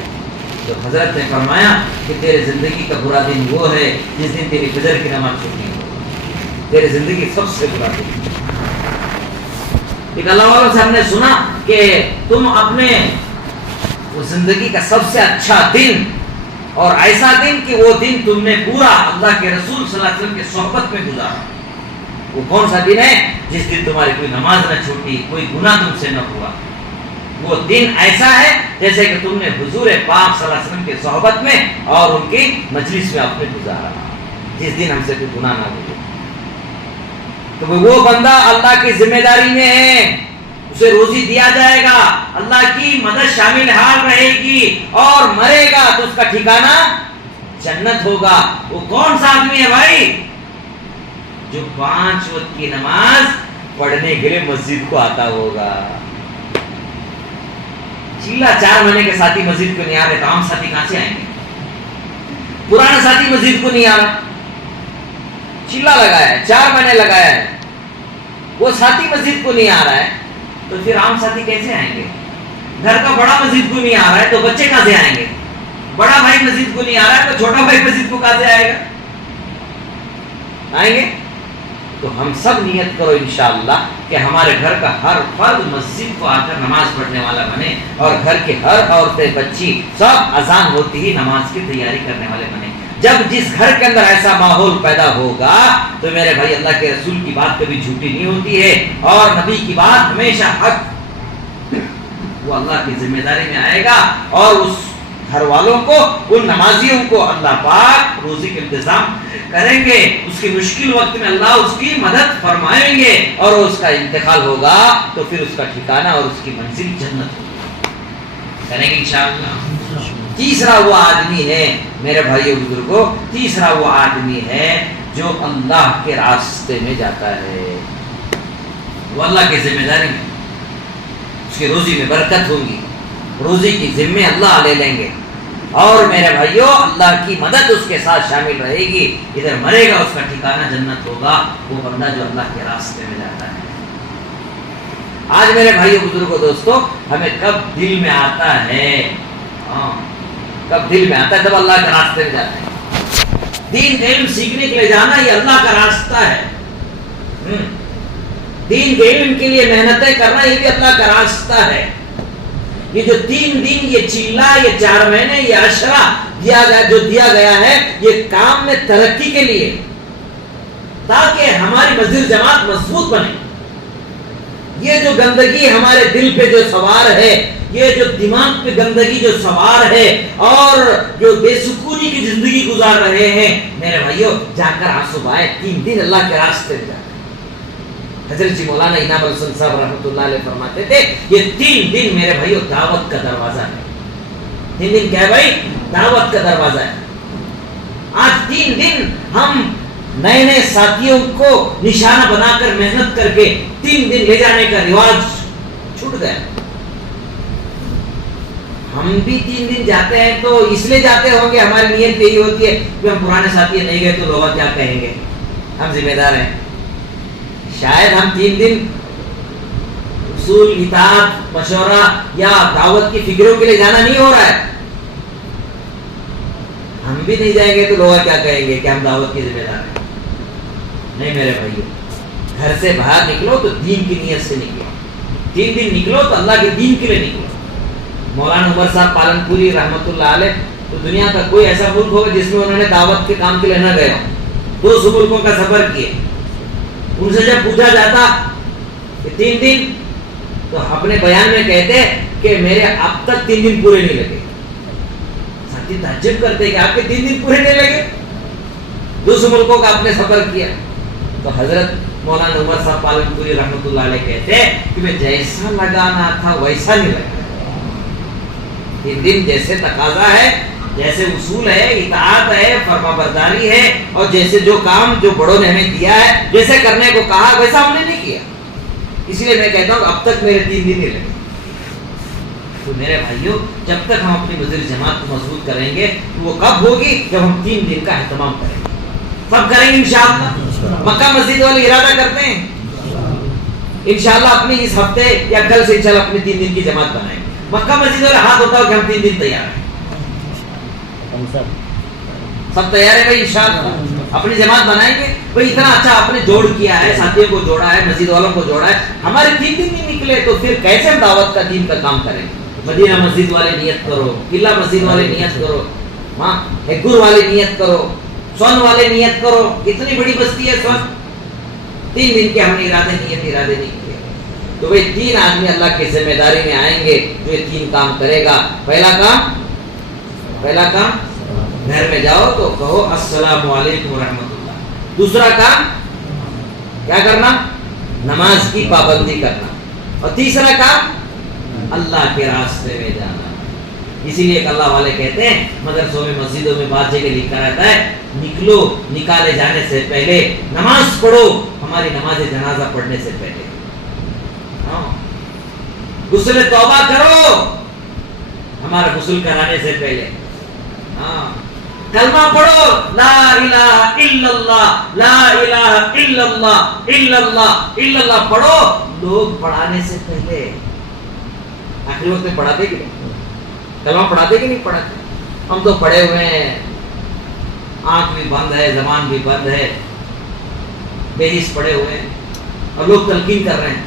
تو حضرت نے فرمایا کہ تیرے زندگی کا برا دن وہ ہے جس دن تیری فجر کی نماز چھوٹی ہو. تیرے زندگی کا سب سے برا دن. ایک اللہ والوں سے ہم نے سنا کہ تم اپنے وہ زندگی کا سب سے اچھا دن اور ایسا دن کہ وہ دن تم نے پورا اللہ کے رسول صلی اللہ علیہ وسلم کے صحبت میں گزارا. وہ کون سا دن ہے؟ جس دن تمہاری کوئی نماز نہ چھوٹی, کوئی گناہ تم سے نہ ہوا. وہ دن ایسا ہے جیسے کہ تم نے حضور پاک صلی اللہ علیہ وسلم کے صحبت میں اور ان کی مجلس میں اپنے گزارا, جس دن ہم سے کوئی گناہ نہ ہوئے. تو وہ بندہ اللہ کی ذمہ داری میں ہے, اسے روزی دیا جائے گا, اللہ کی مدد شامل حال رہے گی, اور مرے گا تو اس کا ٹھکانہ جنت ہوگا. وہ کون سا آدمی ہے بھائی؟ جو 5 وقت کی نماز پڑھنے کے لیے مسجد کو آتا ہوگا. چلا 4 مہینے کے ساتھی مسجد کو نہیں آ رہے تو عام ساتھی کہاں سے آئیں گے؟ پرانا ساتھی مسجد کو نہیں آ رہا، چلا لگایا ہے، 4 مہینے لگایا ہے، وہ ساتھی مسجد کو نہیں آ رہا ہے تو پھر عام ساتھی کیسے آئیں گے؟ گھر کا بڑا مسجد کو نہیں آ رہا ہے تو بچے کہاں سے آئیں گے؟ بڑا بھائی مسجد کو نہیں آ رہا ہے تو چھوٹا بھائی مسجد کو کہاں سے آئے گا؟ آئیں گے؟ تو ہم سب نیت کرو انشاءاللہ کہ ہمارے گھر کا ہر فرد مسجد کو آ کر نماز پڑھنے والا بنے، اور گھر کے ہر عورتیں بچی سب اذان ہوتی ہی نماز کی تیاری کرنے والے بنے۔ جب جس گھر کے اندر ایسا ماحول پیدا ہوگا تو میرے بھائی اللہ کے رسول کی بات کبھی جھوٹی نہیں ہوتی ہے، اور نبی کی بات ہمیشہ حق، وہ اللہ کی ذمہ داری میں آئے گا، اور اس گھر والوں کو، ان نمازیوں کو اللہ پاک روزی کے انتظام کریں گے، اس کی مشکل وقت میں اللہ اس کی مدد فرمائیں گے، اور اس کا انتقال ہوگا تو پھر اس کا ٹھکانہ اور اس کی منزل جنت ہوگی۔ کریں گے انشاءاللہ۔ تیسرا وہ آدمی ہے میرے بھائیو بزرگوں، تیسرا وہ آدمی ہے جو اللہ کے راستے میں جاتا ہے، وہ اللہ کی ذمہ داری میں، اس کی روزی میں برکت ہوگی، روزی کی ذمہ اللہ لے لیں گے، اور میرے بھائیو اللہ کی مدد اس کے ساتھ شامل رہے گی، ادھر مرے گا اس کا ٹھکانہ جنت ہوگا، وہ بندہ جو اللہ کے راستے میں جاتا ہے۔ آج میرے بھائیو بزرگوں دوستو، ہمیں کب دل میں آتا ہے، کب دل میں آتا ہے، جب اللہ کے راستے میں جاتے ہیں۔ دین علم سیکھنے کے لیے جانا یہ اللہ کا راستہ ہے، دین کے علم کے لیے محنتیں کرنا یہ بھی اللہ کا راستہ ہے۔ یہ جو 3 دن، یہ چلا، یہ 4 مہینے، یہ عشرہ دیا گیا، جو دیا گیا ہے، یہ کام میں ترقی کے لیے، تاکہ ہماری مسجد جماعت مضبوط بنے۔ یہ جو گندگی ہمارے دل پہ جو سوار ہے، یہ جو دماغ پہ گندگی جو سوار ہے، اور جو بے سکونی کی زندگی گزار رہے ہیں، میرے بھائیو جا کر آنسو بہائے، 3 دن اللہ کے راستے میں جا۔ حضرت جی مولانا انعام الحسن صاحب رحمۃ اللہ علیہ فرماتے تھے، یہ 3 دن میرے بھائیو دعوت کا دروازہ ہے۔ 3 دن کیا ہے بھائی؟ دعوت کا دروازہ ہے۔ آج 3 دن ہم نئے نئے ساتھیوں کو نشانہ بنا کر محنت کر کے 3 دن لے جانے کا رواج چھوٹ گیا۔ ہم بھی 3 دن جاتے ہیں تو اس لیے جاتے ہوں گے، ہماری نیت یہی ہوتی ہے کہ ہم پرانے ساتھی نہیں گئے تو لوگ کیا کہیں گے، ہم ذمہ دار ہیں۔ شاید ہم 3 دن اصول، اطاعت، مشورہ یا دعوت کی فکروں کے لیے جانا نہیں ہو رہا ہے، ہم بھی نہیں جائیں گے تو لوگ کیا کہیں گے کہ ہم دعوت کی ذمہ دار ہیں۔ نہیں میرے بھائیو، گھر سے باہر نکلو تو دین کی نیت سے نکلو، 3 دن نکلو تو اللہ کے دین کے لیے نکلو۔ مولانا عمر صاحب پالن پوری رحمۃ اللہ علیہ، تو دنیا کا کوئی ایسا ملک ہوگا جس میں انہوں نے دعوت کے کام کے لیے نہ گئے ہوں، 200 ملکوں کا سفر کیے۔ ان سے جب پوچھا جاتا کہ 3 دن، تو اپنے بیان میں کہتے کہ میرے اب تک 3 دن پورے نہیں لگے۔ ساتھی تعجب کرتے کہ آپ کے 3 دن پورے نہیں لگے، 200 ملکوں کا آپ نے سفر کیا۔ تو حضرت مولانا عمر صاحب پالن پوری رحمۃ اللہ علیہ کہتے کہ میں جیسا لگانا تھا ویسا نہیں لگا۔ 3 دن جیسے تقاضا ہے، جیسے اصول ہے، اطاعت ہے، فرما برداری ہے، اور جیسے جو کام جو بڑوں نے ہمیں دیا ہے، جیسے کرنے کو کہا ویسا ہم نے نہیں کیا۔ اسی لیے میں کہتا ہوں اب تک میرے 3 دن نہیں لگے۔ تو میرے بھائیو، جب تک ہم اپنی مسجد جماعت کو مضبوط کریں گے تو وہ کب ہوگی؟ جب ہم 3 دن کا اہتمام کریں گے۔ سب کریں گے انشاءاللہ۔ مکہ مسجد والے ارادہ کرتے ہیں انشاءاللہ اپنی اس ہفتے یا کل سے انشاءاللہ اپنی 3 دن کی جماعت بنائیں گے۔ مکہ مسجد والے ہاتھ ہوتا ہو کہ ہم 3 دن تیار ہیں، سب تیار ہے بھائی انشاءاللہ، اپنی جماعت بنائیں گے۔ بھائی اتنا اچھا آپ نے جوڑ کیا ہے، ساتھیوں کو جوڑا ہے، مسجد والوں کو جوڑا ہے، ہمارے 3 دن نہیں نکلے تو پھر کیسے ہم دعوت کا دین کا کام کریں گے؟ مدینہ مسجد والے نیت کرو، قلعہ مسجد والے نیت کرو، ہاں ہیگور والے نیت کرو، سون والے نیت کرو، اتنی بڑی بستی ہے سون۔ 3 دن کے ہم نے ارادے نہیں کیے۔ تو بھائی 3 آدمی اللہ کی ذمہ داری میں آئیں گے جو یہ 3 کام کرے گا۔ پہلا کام گھر میں جاؤ تو کہو السلام علیکم ورحمۃ اللہ۔ دوسرا کام کیا کرنا؟ نماز کی پابندی کرنا۔ اور تیسرا کام اللہ کے راستے میں جانا۔ اسی لیے اللہ والے کہتے ہیں مدرسوں میں، مسجدوں میں بعض جگہ لکھا رہتا ہے نکلو، نکالے جانے سے پہلے نماز پڑھو، ہماری نماز جنازہ پڑھنے سے پہلے غسل توبہ کرو، ہمارا غسل کرانے سے پہلے ہاں کلمہ پڑھو، لا الہ الا اللہ، لا الہ الا اللہ، الا اللہ الا اللہ پڑھو لوگ پڑھانے سے پہلے۔ آخری وقت میں پڑھاتے کہ نہیں؟ کلمہ پڑھاتے کہ نہیں پڑھاتے؟ ہم تو پڑھے ہوئے ہیں، آنکھ بھی بند ہے، زبان بھی بند ہے، بے حس پڑے ہوئے ہیں، اور لوگ تلقین کر رہے ہیں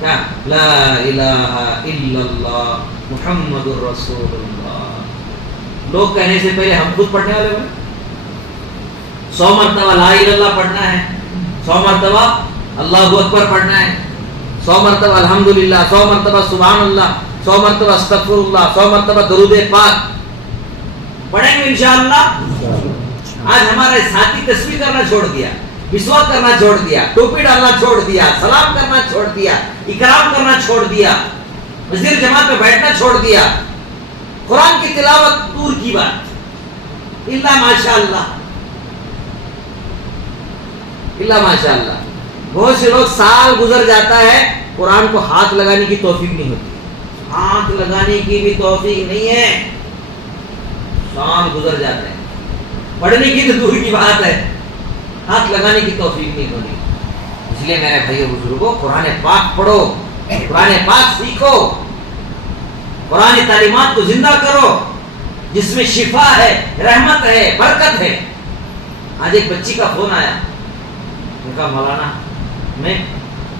کیا؟ لا الہ الا اللہ محمد الرسول اللہ۔ لوگ کہنے سے پہلے ہم خود پڑھنے والے ہوئے 100 مرتبہ لا الہ الا اللہ پڑھنا ہے، 100 مرتبہ اللہ اکبر پڑھنا ہے، 100 مرتبہ الحمدللہ، 100 مرتبہ سبحان اللہ، 100 مرتبہ استغفر اللہ، 100 مرتبہ درود پاک پڑھیں گے انشاءاللہ۔ آج ہمارے ساتھی تسبیح کرنا چھوڑ دیا، مسواک کرنا چھوڑ دیا، ٹوپی ڈالنا چھوڑ دیا، سلام کرنا چھوڑ دیا، اکرام کرنا چھوڑ دیا، مسجد جماعت میں بیٹھنا چھوڑ دیا، قرآن کی تلاوت دور کی بات، الا ماشاءاللہ، الا ماشاءاللہ۔ بہت سے لوگ سال گزر جاتا ہے قرآن کو ہاتھ لگانے کی توفیق نہیں ہوتی، ہاتھ لگانے کی بھی توفیق نہیں ہے، سال گزر جاتے ہیں، پڑھنے کی تو دور کی بات ہے، ہاتھ لگانے کی توفیق نہیں ہوتی۔ اس لیے میرے بھائیو بزرگوں، قرآن پاک پڑھو، قرآن پاک سیکھو، قرآن تعلیمات کو زندہ کرو، جس میں شفا ہے، رحمت ہے، برکت ہے۔ آج ایک بچی کا فون آیا، ان کا مولانا میں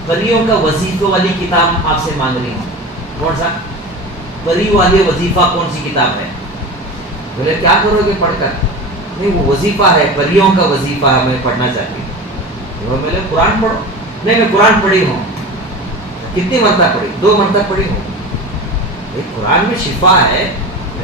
پریوں کا وظیفہ والی کتاب آپ سے مانگ رہی ہوں۔ کون سا پری والے وظیفہ، کون سی کتاب ہے؟ بولے کیا کرو گے پڑھ کر؟ نہیں وہ وظیفہ ہے، پریوں کا وظیفہ ہے، میں پڑھنا چاہتی ہوں۔ میں قرآن پڑھو؟ نہیں میں قرآن پڑھی ہوں۔ کتنی مرتبہ پڑھی؟ 2 مرتبہ پڑھی ہوں۔ قرآن میں شفا ہے،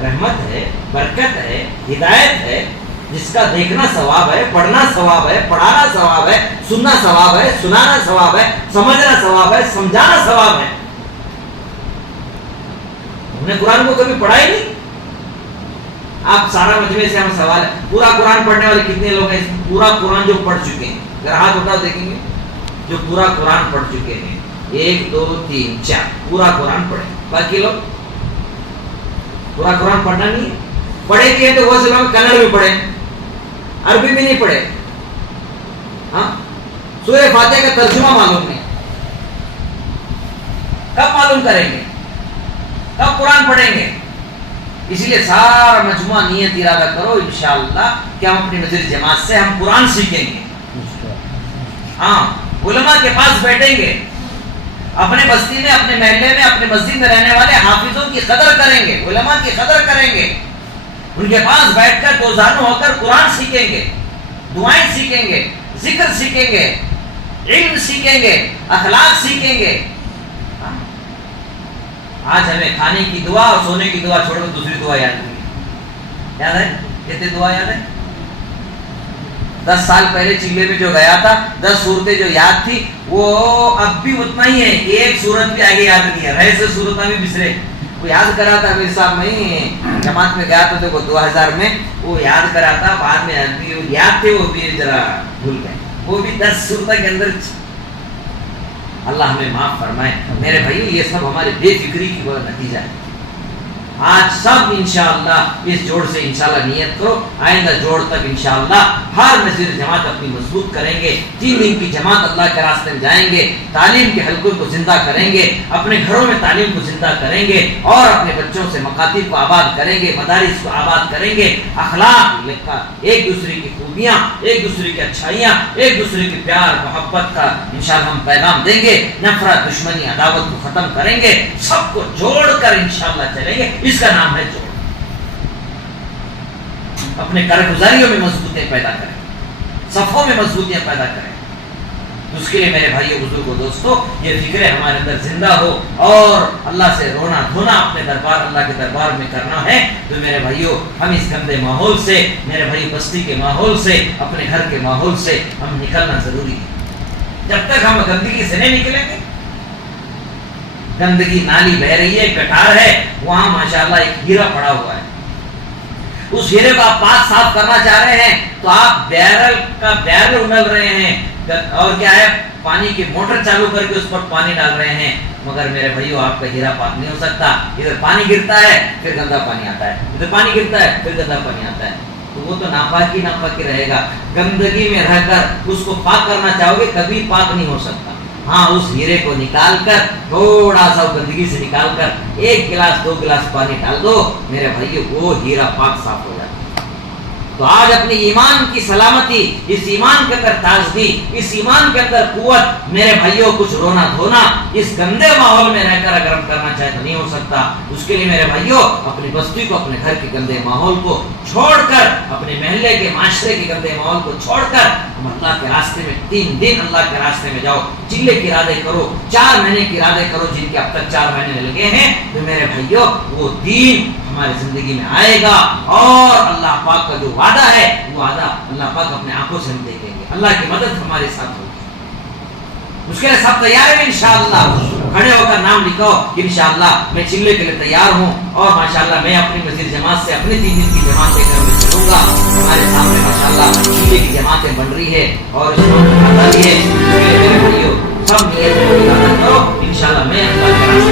رحمت ہے، برکت ہے، ہدایت ہے، جس کا دیکھنا ثواب ہے، پڑھنا ثواب ہے، پڑھانا ثواب ہے، سننا ثواب ہے، سنانا ثواب ہے، سمجھنا ثواب ہے، سمجھانا ثواب ہے۔ ہم نے قرآن کو کبھی پڑھا ہی نہیں۔ آپ سارا مجمع سے ہم سوال ہے، پورا قرآن پڑھنے والے کتنے لوگ ہیں؟ پورا قرآن جو پڑھ چکے ہیں، اگر ہاتھ اٹھاؤ دیکھیں گے جو پورا قرآن پڑھ چکے ہیں، 1 2 3 4 پورا قرآن پڑھے۔ باقی لوگ پورا قرآن پڑھنا نہیں ہے، پڑھے بھی ہیں تو وہ سے لوگ کنڑ بھی پڑھے، عربی بھی نہیں پڑھے، ہاں سورہ فاتحہ کا ترجمہ معلوم نہیں، کب معلوم کریں گے؟ کب قرآن پڑھیں گے؟ اسی لیے سارا مجموعہ نیت ارادہ کرو انشاءاللہ کہ ہم اپنی مسجد جماعت سے ہم قرآن سیکھیں گے، ہاں علماء کے پاس بیٹھیں گے، اپنے بستی میں، اپنے محلے میں، اپنے مسجد میں رہنے والے حافظوں کی قدر کریں گے، علماء کی قدر کریں گے، ان کے پاس بیٹھ کر دوزانو ہو کر قرآن سیکھیں گے، دعائیں سیکھیں گے، ذکر سیکھیں گے، علم سیکھیں گے، اخلاق سیکھیں گے۔ آج ہمیں کھانے کی دعا اور سونے کی دعا چھوڑ کر دوسری دعا یاد نہیں، یاد ہے؟ کتنی دعا یاد ہے؟ 10 سال پہلے چلے میں جو گیا تھا، 10 صورتیں جو یاد تھی وہ اب بھی اتنا ہی ہے، ایک صورت بھی آگے یاد نہیں ہے، رہے سے صورتیں بھی بسرے۔ وہ یاد کرا تھا میرے صاحب، میں جماعت میں گیا تو دیکھو 2000 میں وہ یاد کرا تھا، بعد میں یاد تھے وہ بھی ذرا بھول گئے، وہ بھی 10 صورتوں کے اندر۔ اللہ ہمیں معاف فرمائے میرے بھائیو، یہ سب ہمارے بے فکری کی نتیجہ ہے۔ آج سب انشاءاللہ اس جوڑ سے انشاءاللہ نیت کرو، آئندہ جوڑ تک انشاءاللہ ہر مسجد جماعت اپنی مضبوط کریں گے، 3 دن کی جماعت اللہ کے راستے میں جائیں گے، تعلیم کے حلقوں کو زندہ کریں گے، اپنے گھروں میں تعلیم کو زندہ کریں گے، اور اپنے بچوں سے مکاتب کو آباد کریں گے، مدارس کو آباد کریں گے، اخلاق کا، ایک دوسرے کی خوبیاں، ایک دوسرے کی اچھائیاں، ایک دوسرے کی پیار محبت کا انشاءاللہ ہم پیغام دیں گے، نفرت دشمنی عداوت کو ختم کریں گے، سب کو جوڑ کر انشاءاللہ چلیں گے۔ اس کا نام ہے جوڑ۔ اپنے کارگزاریوں میں مضبوطیاں پیدا کریں، صفوں میں مضبوطیاں پیدا کریں۔ اس کے لیے میرے بھائیوں بزرگوں دوستوں، یہ فکریں ہمارے اندر زندہ ہو اور اللہ سے رونا دھونا اپنے دربار، اللہ کے دربار میں کرنا ہے، تو میرے بھائیوں ہم اس گندے ماحول سے، میرے بھائی بستی کے ماحول سے، اپنے گھر کے ماحول سے ہم نکلنا ضروری ہے۔ جب تک ہم گندگی سے نہیں نکلیں گے، گندگی نالی بہ رہی ہے، گٹار ہے، وہاں ماشاءاللہ ایک ہیرا پڑا ہوا ہے، اس ہیرے کو آپ پاک صاف کرنا چاہ رہے ہیں تو آپ بیرل کا بیرل انگل رہے ہیں اور کیا ہے پانی کی موٹر چالو کر کے اس پر پانی ڈال رہے ہیں، مگر میرے بھائیو آپ کا ہیرا پاک نہیں ہو سکتا۔ ادھر پانی گرتا ہے پھر گندا پانی آتا ہے، ادھر پانی گرتا ہے پھر گندا پانی آتا ہے، تو وہ تو ناپاکی ناپاکی رہے گا۔ گندگی میں رہ کر اس کو پاک کرنا چاہو گے کبھی پاک نہیں ہو سکتا۔ ہاں اس ہیرے کو نکال کر تھوڑا سا گندگی سے نکال کر 1 گلاس 2 گلاس پانی ڈال دو میرے بھائیو، وہ ہیرا پاک صاف ہو جاتا ہے۔ تو آج اپنی ایمان کی سلامتی، اس ایمان کے اندر تازگی، اس ایمان کے اندر قوت، میرے بھائیوں کچھ رونا دھونا اس گندے ماحول میں رہ کر اگر ہم کرنا چاہے تو نہیں ہو سکتا۔ اس کے لیے میرے بھائیوں اپنی بستی کو، اپنے گھر کے گندے ماحول کو چھوڑ کر، اپنے محلے کے معاشرے کے گندے ماحول کو چھوڑ کر ہم اللہ کے راستے میں 3 دن اللہ کے راستے میں جاؤ، چلے کے ارادے کرو، 4 مہینے کے ارادے کرو، جن کے اب تک 4 مہینے لگے ہیں، تو میرے بھائیوں وہ دین ہماری زندگی میں آئے گا، اور اللہ پاک کا جو وعدہ ہے وہ وعدہ اللہ پاک اپنے آنکھوں سے ہم دیکھیں گے، اللہ کی مدد ہمارے ساتھ ہوگی۔ اس کے لیے سب تیار ہیں انشاءاللہ؟ کھڑے ہو کر نام لکھو انشاءاللہ میں چلے کے لیے تیار ہوں، اور ماشاءاللہ میں اپنی مسجد جماعت سے اپنی 3 دن کی جماعت لے کر میں چلوں گا۔ ہمارے سامنے ماشاءاللہ چلے کی جماعتیں بن رہی ہے اور اس میں سب نیت کرو انشاءاللہ میں اللہ کے